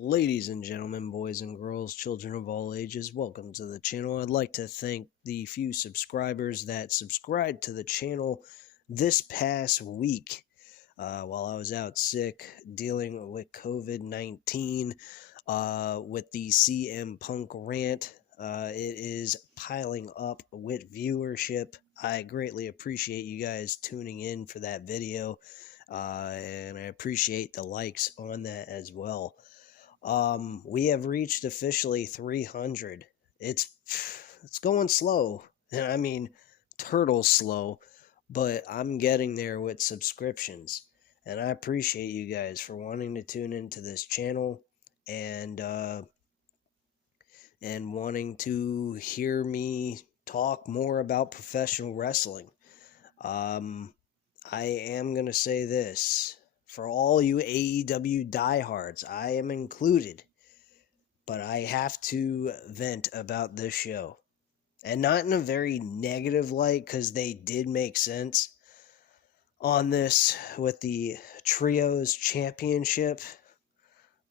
Ladies and gentlemen, boys and girls, children of all ages, welcome to the channel. I'd like to thank the few subscribers that subscribed to the channel this past week while I was out sick dealing with COVID-19 with the CM Punk rant. It is piling up with viewership. I greatly appreciate you guys tuning in for that video, and I appreciate the likes on that as well. We have reached officially 300. It's going slow. And I mean, turtle slow, but I'm getting there with subscriptions. And I appreciate you guys for wanting to tune into this channel and wanting to hear me talk more about professional wrestling. I am going to say this. For all you AEW diehards, I am included, but I have to vent about this show. And not in a very negative light, because they did make sense on this with the Trios Championship.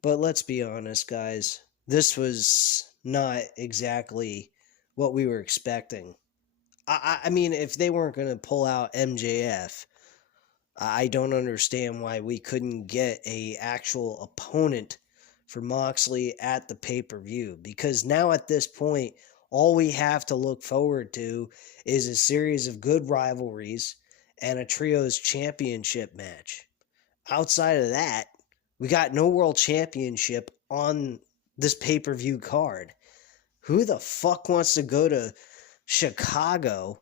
But let's be honest, guys. This was not exactly what we were expecting. I mean, if they weren't going to pull out MJF, I don't understand why we couldn't get a actual opponent for Moxley at the pay-per-view. Because now at this point, all we have to look forward to is a series of good rivalries and a Trios Championship match. Outside of that, we got no World Championship on this pay-per-view card. Who the fuck wants to go to Chicago?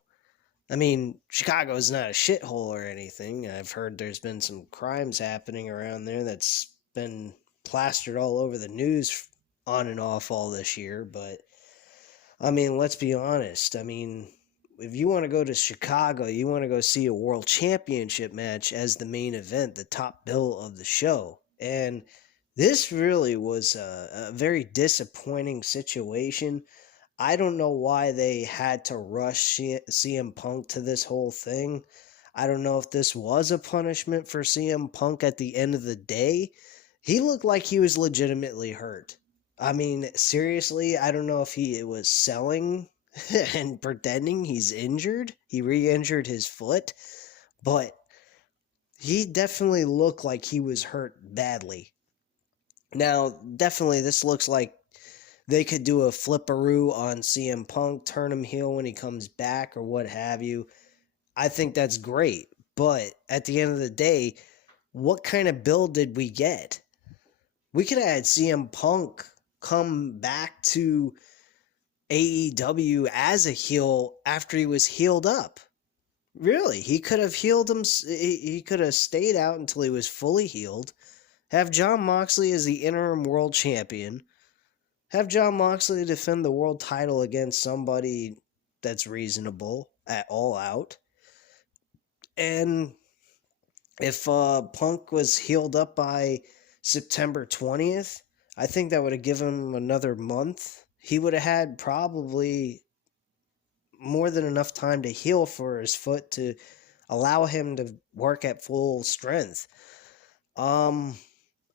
I mean, Chicago's not a shithole or anything. I've heard there's been some crimes happening around there that's been plastered all over the news on and off all this year. But, I mean, let's be honest. I mean, if you want to go to Chicago, you want to go see a World Championship match as the main event, the top bill of the show. And this really was a very disappointing situation. I don't know why they had to rush CM Punk to this whole thing. I don't know if this was a punishment for CM Punk at the end of the day. He looked like he was legitimately hurt. I mean, seriously, I don't know if he was selling and pretending he's injured. He re-injured his foot, but he definitely looked like he was hurt badly. Now, definitely this looks like they could do a flipperoo on CM Punk, turn him heel when he comes back or what have you. I think that's great. But at the end of the day, what kind of build did we get? We could have had CM Punk come back to AEW as a heel after he was healed up. Really, he could have healed him. He could have stayed out until he was fully healed. Have Jon Moxley as the interim world champion. Have Jon Moxley defend the world title against somebody that's reasonable at All Out. And if Punk was healed up by September 20th, I think that would have given him another month. He would have had probably more than enough time to heal for his foot to allow him to work at full strength. I'm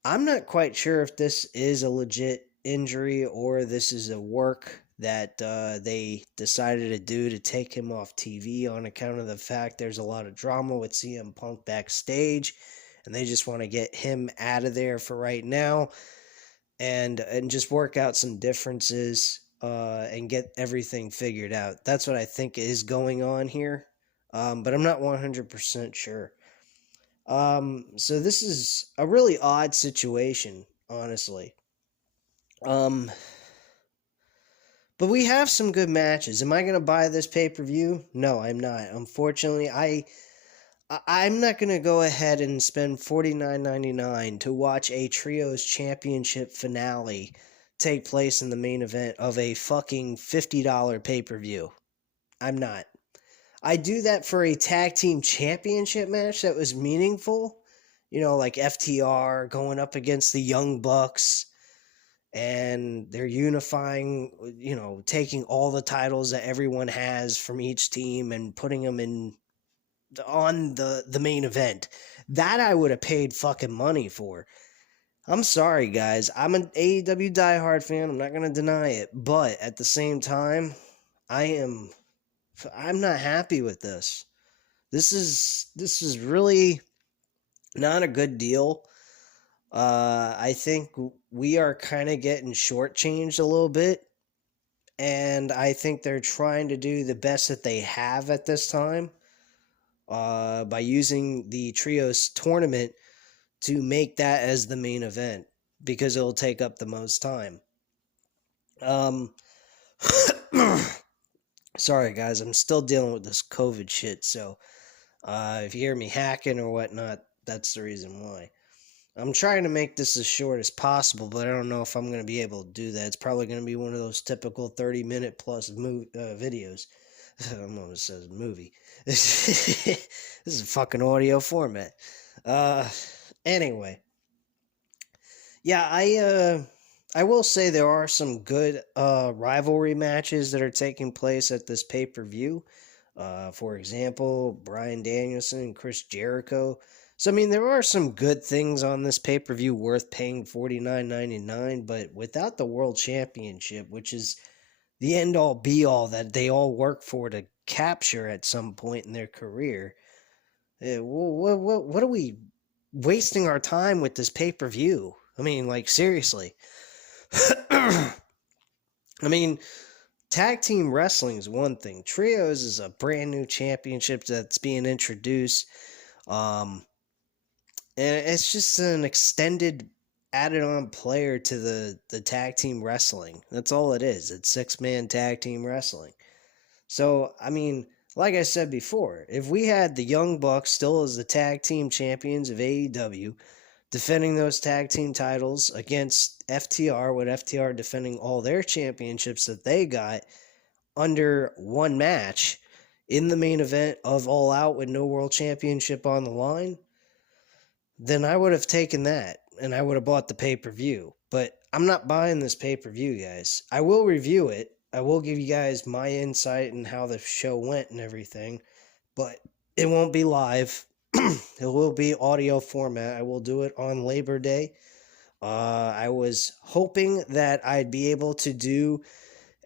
not quite sure if this is a legit injury or this is a work that they decided to do to take him off TV on account of the fact there's a lot of drama with CM Punk backstage and they just want to get him out of there for right now and just work out some differences and get everything figured out. That's what I think is going on here, but I'm not 100% sure. So this is a really odd situation, honestly. But we have some good matches. Am I going to buy this pay-per-view? No, I'm not. Unfortunately, I'm not going to go ahead and spend $49.99 to watch a Trios Championship finale take place in the main event of a fucking $50 pay-per-view. I'm not. I do that for a tag team championship match that was meaningful. You know, like FTR going up against the Young Bucks. And they're unifying, you know, taking all the titles that everyone has from each team and putting them on the main event. That I would have paid fucking money for. I'm sorry, guys. I'm an AEW diehard fan. I'm not going to deny it. But at the same time, I'm not happy with this. This is really not a good deal. I think we are kind of getting shortchanged a little bit, and I think they're trying to do the best that they have at this time by using the trios tournament to make that as the main event because it'll take up the most time. Um, sorry guys, I'm still dealing with this COVID shit, so if you hear me hacking or whatnot, that's the reason why. I'm trying to make this as short as possible, but I don't know if I'm going to be able to do that. It's probably going to be one of those typical 30-minute plus videos. I almost says movie. This is a fucking audio format. Anyway. Yeah, I will say there are some good rivalry matches that are taking place at this pay-per-view. For example, Bryan Danielson and Chris Jericho. So I mean, there are some good things on this pay-per-view worth paying $49.99, but without the World Championship, which is the end-all be-all that they all work for to capture at some point in their career, what are we wasting our time with this pay-per-view? I mean, like, seriously. I mean, tag team wrestling is one thing. Trios is a brand new championship that's being introduced. And it's just an extended added on player to the tag team wrestling. That's all it is. It's 6-man tag team wrestling. So, I mean, like I said before, if we had the Young Bucks still as the tag team champions of AEW, defending those tag team titles against FTR, with FTR defending all their championships that they got under one match in the main event of All Out with no world championship on the line, then I would have taken that and I would have bought the pay-per-view. But I'm not buying this pay-per-view, guys. I will review it. I will give you guys my insight and how the show went and everything, but it won't be live. It will be audio format. I will do it on Labor Day. I was hoping that I'd be able to do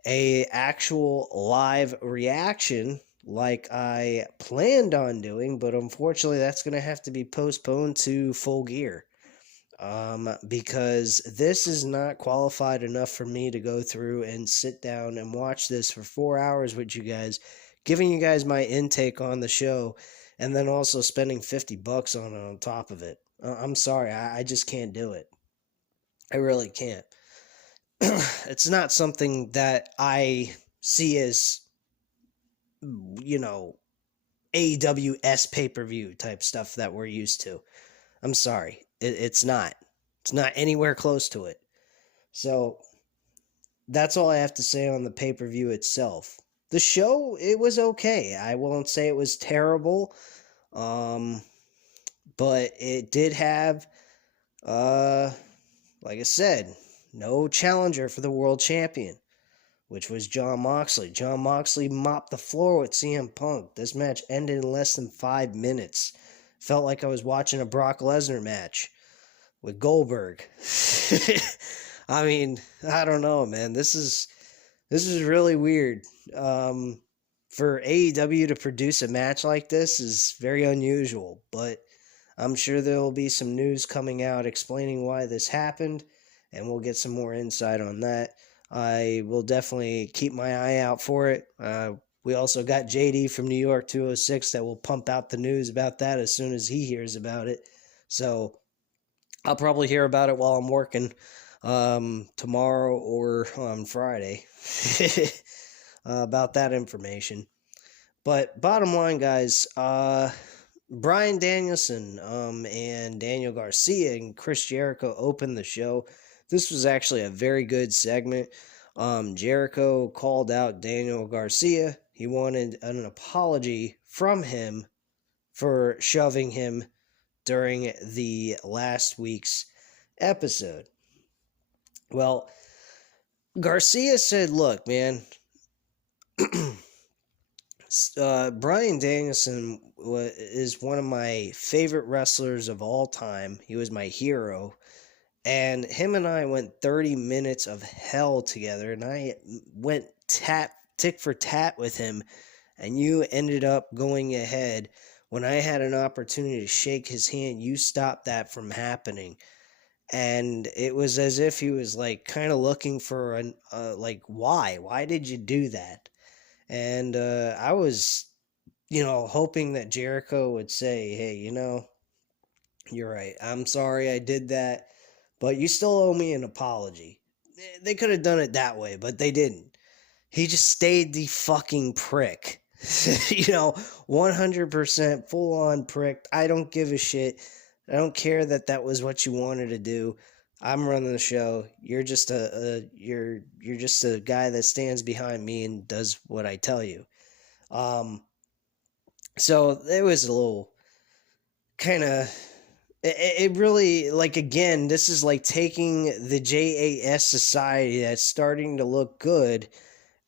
a actual live reaction like I planned on doing, but unfortunately that's going to have to be postponed to Full Gear. Because this is not qualified enough for me to go through and sit down and watch this for 4 hours with you guys, giving you guys my intake on the show, and then also spending $50 on it on top of it. I'm sorry, I just can't do it. I really can't. It's not something that I see as, AEWS pay-per-view type stuff that we're used to. I'm sorry. It's not. It's not anywhere close to it. So, that's all I have to say on the pay-per-view itself. The show, it was okay. I won't say it was terrible. But it did have, like I said, no challenger for the world champion, which was Jon Moxley. Jon Moxley mopped the floor with CM Punk. This match ended in less than 5 minutes. Felt like I was watching a Brock Lesnar match with Goldberg. I mean, I don't know, man. This is really weird. For AEW to produce a match like this is very unusual, but I'm sure there will be some news coming out explaining why this happened, and we'll get some more insight on that. I will definitely keep my eye out for it. We also got JD from New York 206 that will pump out the news about that as soon as he hears about it. So I'll probably hear about it while I'm working tomorrow or on Friday about that information. But bottom line, guys, Bryan Danielson and Daniel Garcia and Chris Jericho opened the show. This was actually a very good segment. Jericho called out Daniel Garcia. He wanted an apology from him for shoving him during the last week's episode. Well, Garcia said, look, man, Bryan Danielson is one of my favorite wrestlers of all time. He was my hero. And him and I went 30 minutes of hell together, and I went tick for tat with him, and you ended up going ahead. When I had an opportunity to shake his hand, you stopped that from happening. And it was as if he was like kind of looking for an like, why did you do that? And I was, hoping that Jericho would say, hey, you're right, I'm sorry I did that, but you still owe me an apology. They could have done it that way, but they didn't. He just stayed the fucking prick. 100% full on prick. I don't give a shit. I don't care that that was what you wanted to do. I'm running the show. You're just you're just a guy that stands behind me and does what I tell you. So it was a little kind of it really, like, again, this is like taking the JAS society that's starting to look good,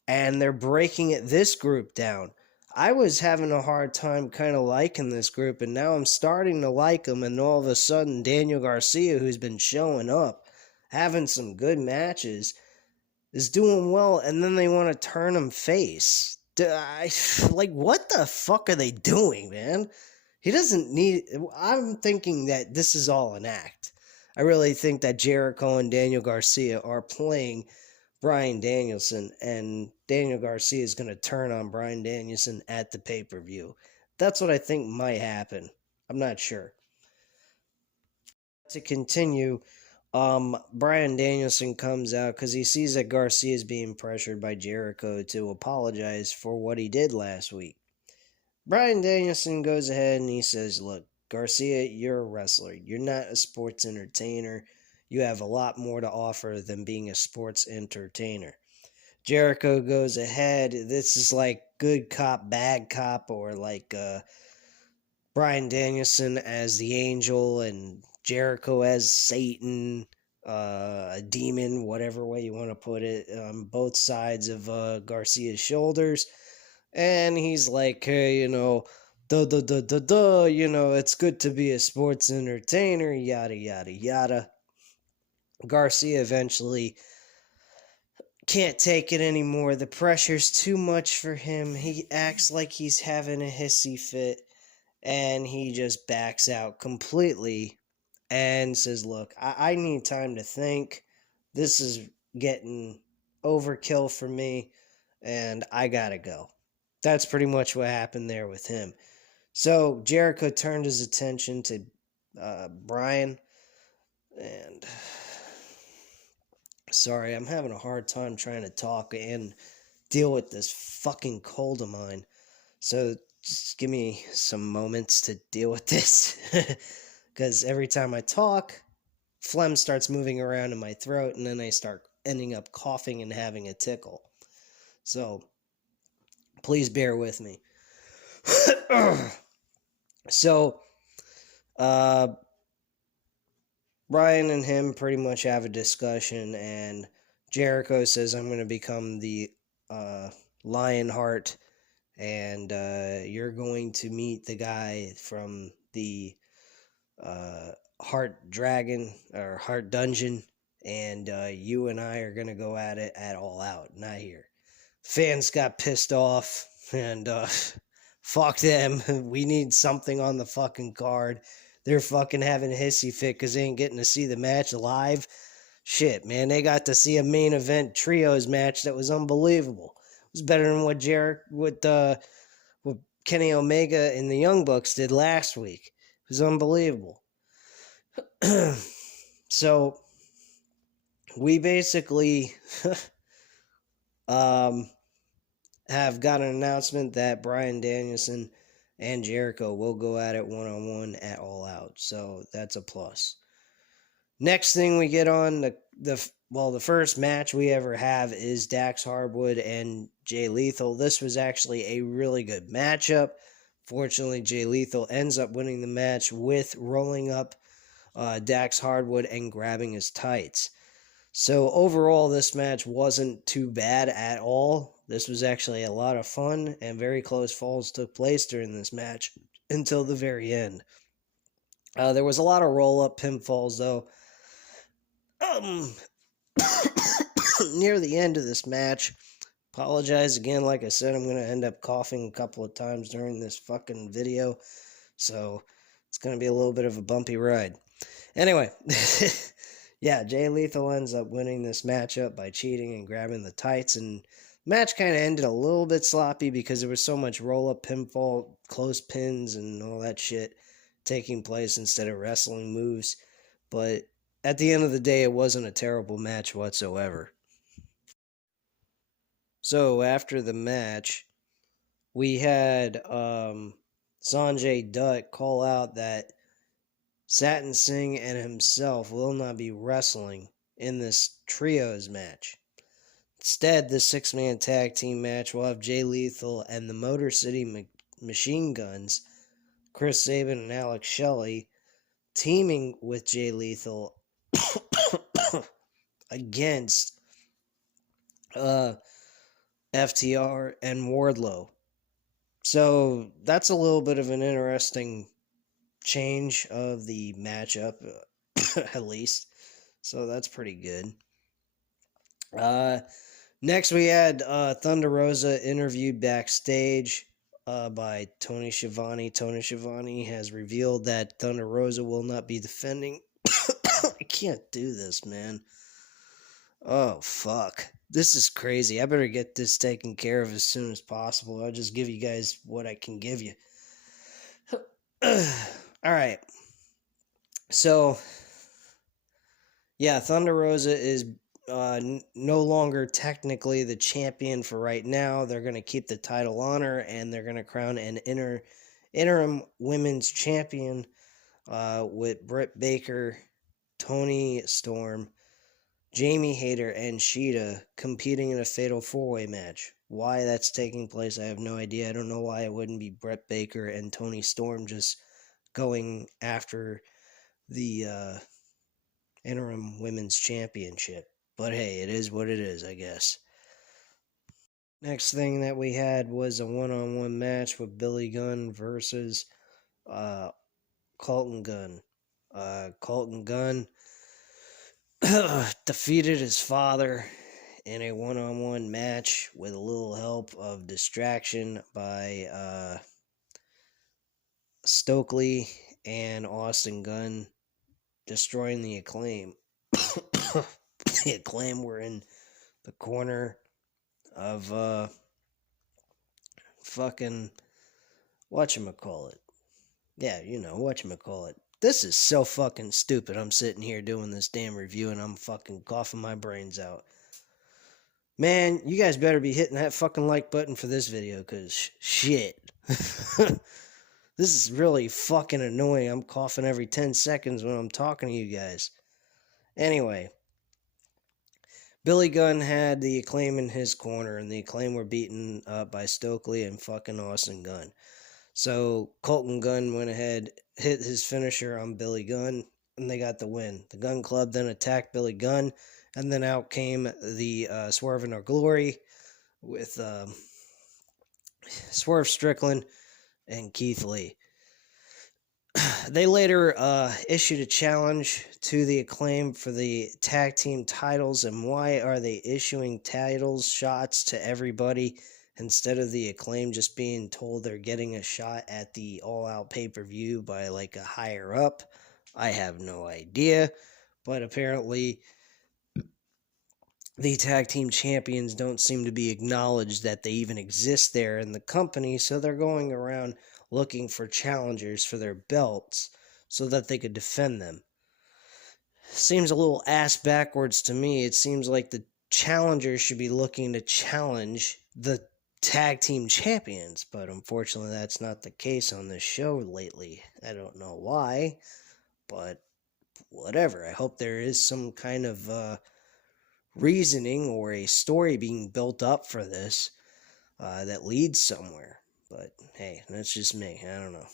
and they're breaking this group down. I was having a hard time kind of liking this group, and now I'm starting to like them, and all of a sudden Daniel Garcia, who's been showing up, having some good matches, is doing well, and then they want to turn him face. Like, what the fuck are they doing, man? He doesn't need. I'm thinking that this is all an act. I really think that Jericho and Daniel Garcia are playing Bryan Danielson, and Daniel Garcia is going to turn on Bryan Danielson at the pay-per-view. That's what I think might happen. I'm not sure. To continue, Bryan Danielson comes out because he sees that Garcia is being pressured by Jericho to apologize for what he did last week. Bryan Danielson goes ahead and he says, look, Garcia, you're a wrestler. You're not a sports entertainer. You have a lot more to offer than being a sports entertainer. Jericho goes ahead. This is like good cop, bad cop, or like Bryan Danielson as the angel and Jericho as Satan, a demon, whatever way you want to put it, on both sides of Garcia's shoulders. And he's like, hey, it's good to be a sports entertainer, yada, yada, yada. Garcia eventually can't take it anymore. The pressure's too much for him. He acts like he's having a hissy fit, and he just backs out completely and says, look, I need time to think. This is getting overkill for me, and I gotta go. That's pretty much what happened there with him. So Jericho turned his attention to Bryan, and sorry, I'm having a hard time trying to talk and deal with this fucking cold of mine. So just give me some moments to deal with this. Because every time I talk, phlegm starts moving around in my throat, and then I start ending up coughing and having a tickle. So please bear with me. So, Bryan and him pretty much have a discussion, and Jericho says, I'm going to become the Lionheart, and you're going to meet the guy from the Heart Dragon, or Heart Dungeon, and you and I are going to go at it at All Out, not here. Fans got pissed off, and fuck them. We need something on the fucking card. They're fucking having a hissy fit because they ain't getting to see the match live. Shit, man, they got to see a main event trios match that was unbelievable. It was better than what Kenny Omega and the Young Bucks did last week. It was unbelievable. So we basically have got an announcement that Bryan Danielson and Jericho will go at it one-on-one at All Out. So that's a plus. Next thing we get on, the first match we ever have is Dax Hardwood and Jay Lethal. This was actually a really good matchup. Fortunately, Jay Lethal ends up winning the match with rolling up Dax Hardwood and grabbing his tights. So overall, this match wasn't too bad at all. This was actually a lot of fun, and very close falls took place during this match until the very end. There was a lot of roll-up pinfalls, though. Um, near the end of this match, apologize again. Like I said, I'm going to end up coughing a couple of times during this fucking video. So it's going to be a little bit of a bumpy ride. Anyway, yeah, Jay Lethal ends up winning this matchup by cheating and grabbing the tights. And the match kind of ended a little bit sloppy because there was so much roll-up pinfall, close pins, and all that shit taking place instead of wrestling moves. But at the end of the day, it wasn't a terrible match whatsoever. So after the match, we had Sanjay Dutt call out that Satin Singh and himself will not be wrestling in this trios match. Instead, the six-man tag team match will have Jay Lethal and the Motor City Machine Guns, Chris Sabin and Alex Shelley, teaming with Jay Lethal against FTR and Wardlow. So that's a little bit of an interesting change of the matchup, at least. So that's pretty good. Next, we had Thunder Rosa interviewed backstage by Tony Schiavone. Tony Schiavone has revealed that Thunder Rosa will not be defending. I can't do this, man. Oh, fuck. This is crazy. I better get this taken care of as soon as possible. I'll just give you guys what I can give you. Alright. So, yeah, Thunder Rosa is no longer technically the champion for right now. They're going to keep the title on her, and they're going to crown an interim women's champion with Britt Baker, Toni Storm, Jamie Hayter, and Sheeta competing in a fatal four-way match. Why that's taking place, I have no idea. I don't know why it wouldn't be Britt Baker and Toni Storm just going after the interim women's championship. But hey, it is what it is, I guess. Next thing that we had was a one-on-one match with Billy Gunn versus Colton Gunn. Colton Gunn defeated his father in a one-on-one match with a little help of distraction by Stokely and Austin Gunn, destroying the Acclaim. The Acclaim were in the corner of fucking whatchamacallit. Yeah, you know, whatchamacallit. This is so fucking stupid. I'm sitting here doing this damn review and I'm fucking coughing my brains out. Man, you guys better be hitting that fucking like button for this video, cause shit. This is really fucking annoying. I'm coughing every 10 seconds when I'm talking to you guys. Anyway, Billy Gunn had the Acclaim in his corner, and the Acclaim were beaten up by Stokely and fucking Austin Gunn. So Colton Gunn went ahead, hit his finisher on Billy Gunn, and they got the win. The Gunn Club then attacked Billy Gunn, and then out came the Swerve in Our Glory with Swerve Strickland and Keith Lee. They later issued a challenge to the Acclaim for the tag team titles. And why are they issuing titles shots to everybody instead of the Acclaim just being told they're getting a shot at the all-out pay-per-view by like a higher up? I have no idea. But apparently the tag team champions don't seem to be acknowledged that they even exist there in the company, so they're going around looking for challengers for their belts so that they could defend them. Seems a little ass backwards to me. It seems like the challengers should be looking to challenge the tag team champions, but unfortunately that's not the case on this show lately. I don't know why, but whatever. I hope there is some kind of reasoning or a story being built up for this that leads somewhere. But hey, that's just me. I don't know.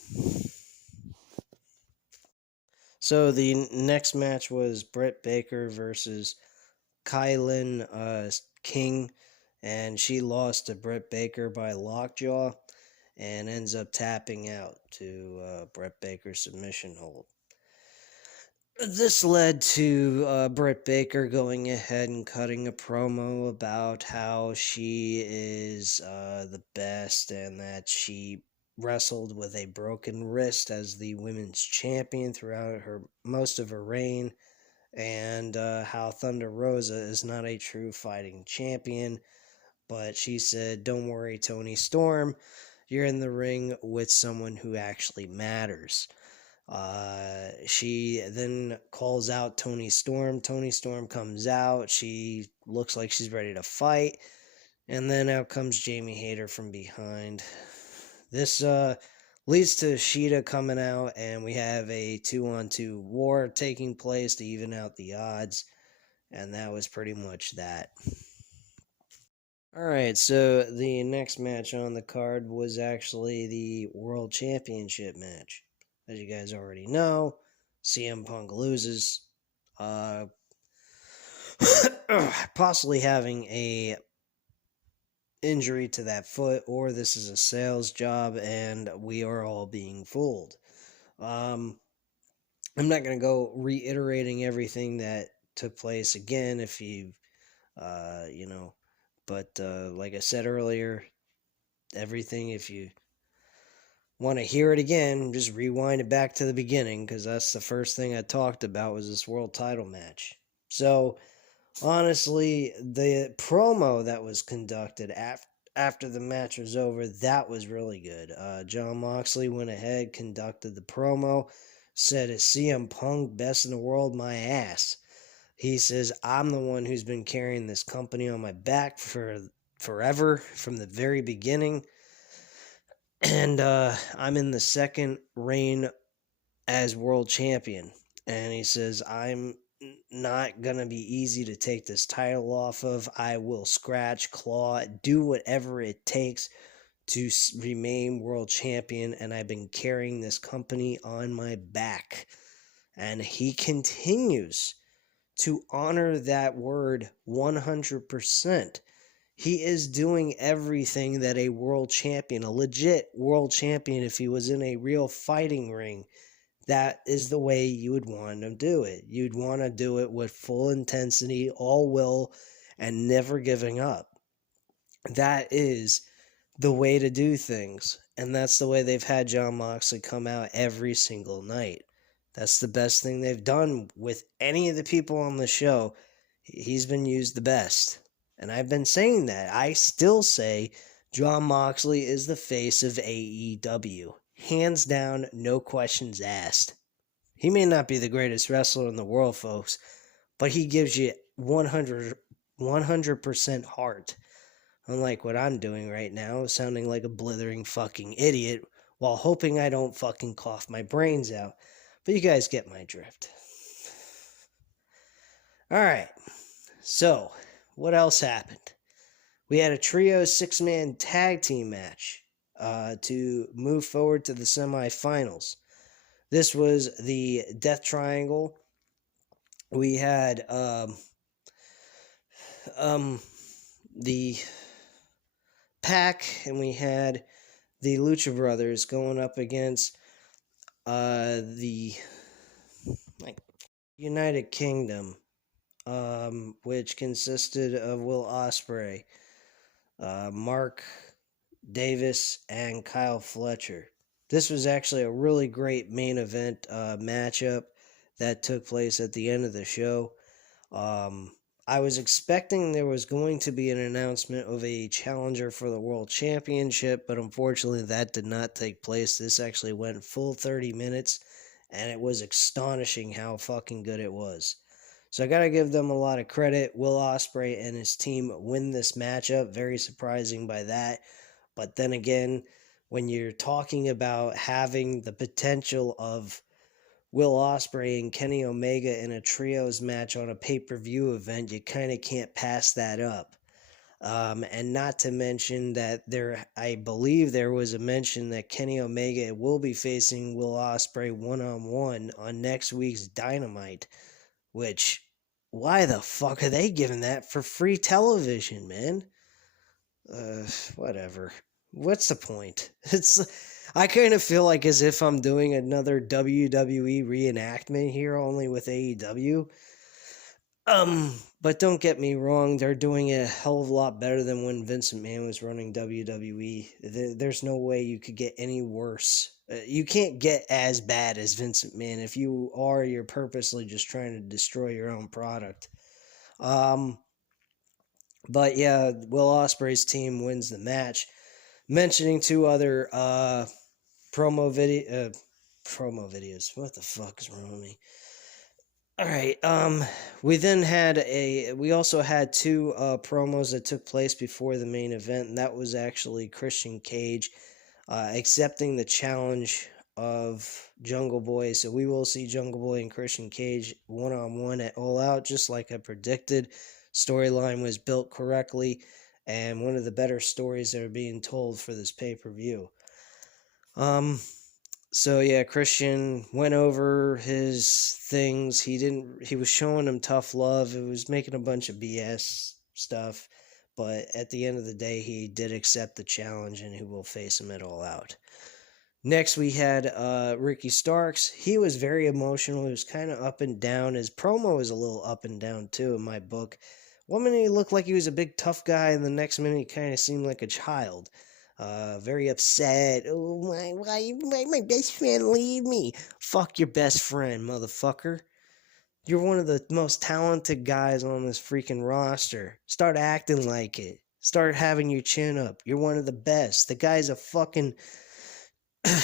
So the next match was Britt Baker versus Kylan King, and she lost to Britt Baker by lockjaw and ends up tapping out to Britt Baker's submission hold. This led to Britt Baker going ahead and cutting a promo about how she is the best and that she wrestled with a broken wrist as the women's champion throughout her most of her reign, and how Thunder Rosa is not a true fighting champion. But she said, "Don't worry, Tony Storm, you're in the ring with someone who actually matters." She then calls out Tony Storm. Tony Storm comes out. She looks like she's ready to fight. And then out comes Jamie Hayter from behind. This leads to Sheeta coming out, and we have a 2-on-2 war taking place to even out the odds. And that was pretty much that. Alright, so the next match on the card was actually the World Championship match. As you guys already know, CM Punk loses, possibly having a injury to that foot, or this is a sales job and we are all being fooled. I'm not going to go reiterating everything that took place again if you, but like I said earlier, everything, if you want to hear it again, just rewind it back to the beginning, because that's the first thing I talked about was this world title match. So, honestly, the promo that was conducted after the match was over, that was really good. Jon Moxley went ahead, conducted the promo, said, "Is CM Punk best in the world? My ass." He says, "I'm the one who's been carrying this company on my back for forever, from the very beginning. And I'm in the second reign as world champion." And he says, "I'm not going to be easy to take this title off of. I will scratch, claw, do whatever it takes to remain world champion. And I've been carrying this company on my back." And he continues to honor that word 100%. He is doing everything that a world champion, a legit world champion, if he was in a real fighting ring, that is the way you would want to do it. You'd want to do it with full intensity, all will, and never giving up. That is the way to do things. And that's the way they've had Jon Moxley come out every single night. That's the best thing they've done with any of the people on the show. He's been used the best. And I've been saying that. I still say Jon Moxley is the face of AEW. Hands down, no questions asked. He may not be the greatest wrestler in the world, folks, but he gives you 100% heart. Unlike what I'm doing right now, sounding like a blithering fucking idiot while hoping I don't fucking cough my brains out. But you guys get my drift. Alright, so what else happened? We had a trio 6-man tag team match to move forward to the semifinals. This was the Death Triangle. We had the Pac, and we had the Lucha Brothers going up against the United Kingdom, which consisted of Will Ospreay, Mark Davis, and Kyle Fletcher. This was actually a really great main event matchup that took place at the end of the show. I was expecting there was going to be an announcement of a challenger for the World Championship, but unfortunately that did not take place. This actually went full 30 minutes, and it was astonishing how fucking good it was. So I got to give them a lot of credit. Will Ospreay and his team win this matchup. Very surprising by that. But then again, when you're talking about having the potential of Will Ospreay and Kenny Omega in a trios match on a pay-per-view event, you kind of can't pass that up. And not to mention that I believe there was a mention that Kenny Omega will be facing Will Ospreay one-on-one on next week's Dynamite, which, why the fuck are they giving that for free television, man? Whatever. What's the point? I kind of feel like as if I'm doing another WWE reenactment here, only with AEW. But don't get me wrong, they're doing it a hell of a lot better than when Vince McMahon was running WWE. There's no way you could get any worse. You can't get as bad as Vince McMahon. If you are, you're purposely just trying to destroy your own product. Um, but yeah, Will Ospreay's team wins the match. Mentioning two other promo videos. What the fuck is wrong with me? All right. We also had two promos that took place before the main event, and that was actually Christian Cage accepting the challenge of Jungle Boy. So we will see Jungle Boy and Christian Cage one-on-one at All Out, just like I predicted. Storyline was built correctly, and one of the better stories that are being told for this pay-per-view. So yeah, Christian went over his things. He was showing him tough love. It was making a bunch of BS stuff, but at the end of the day, he did accept the challenge and he will face him at All Out. Next, we had Ricky Starks. He was very emotional. He was kind of up and down. His promo was a little up and down too in my book. One minute he looked like he was a big tough guy, and the next minute he kind of seemed like a child. Very upset. Oh, why my best friend leave me? Fuck your best friend, motherfucker. You're one of the most talented guys on this freaking roster. Start acting like it. Start having your chin up. You're one of the best. The guy's a fucking...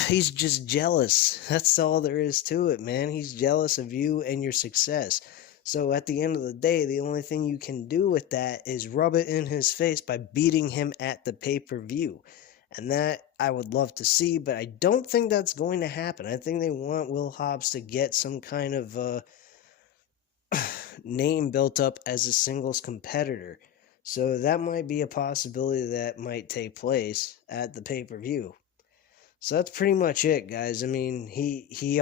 He's just jealous. That's all there is to it, man. He's jealous of you and your success. So at the end of the day, the only thing you can do with that is rub it in his face by beating him at the pay-per-view. And that I would love to see, but I don't think that's going to happen. I think they want Will Hobbs to get some kind of name built up as a singles competitor. So that might be a possibility that might take place at the pay-per-view. So that's pretty much it, guys. I mean, he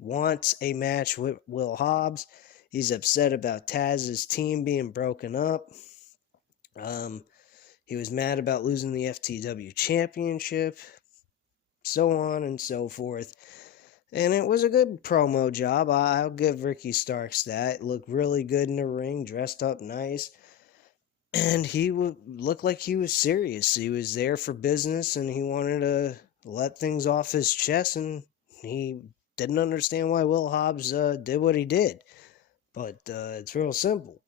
wants a match with Will Hobbs. He's upset about Taz's team being broken up. He was mad about losing the FTW championship, so on and so forth. And it was a good promo job. I'll give Ricky Starks that. It looked really good in the ring, dressed up nice. And he looked like he was serious. He was there for business, and he wanted to let things off his chest, and he didn't understand why Will Hobbs did what he did. But it's real simple.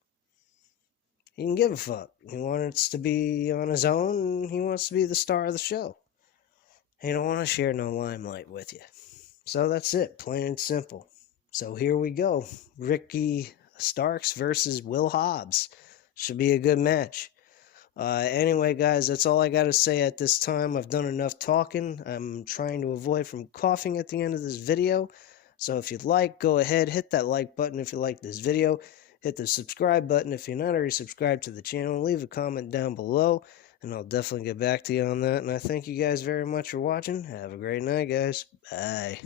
He didn't give a fuck. He wants to be on his own, and he wants to be the star of the show. He don't want to share no limelight with you. So that's it, plain and simple. So here we go. Ricky Starks versus Will Hobbs. Should be a good match. Anyway, guys, that's all I got to say at this time. I've done enough talking. I'm trying to avoid from coughing at the end of this video. So if you'd like, go ahead, hit that like button if you like this video. Hit the subscribe button if you're not already subscribed to the channel. Leave a comment down below, and I'll definitely get back to you on that. And I thank you guys very much for watching. Have a great night, guys. Bye.